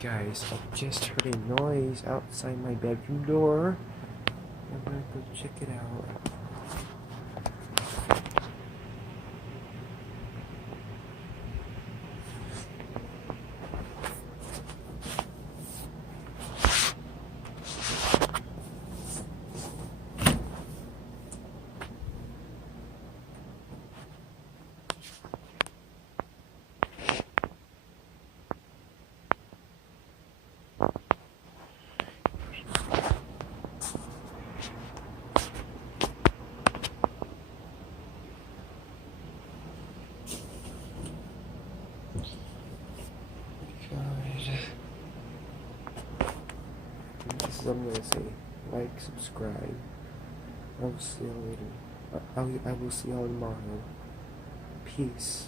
Guys, I just heard a noise outside my bedroom door. I'm gonna go check it out. This is what I'm gonna say. Like, subscribe. I will see you later. I will see y'all tomorrow. Peace.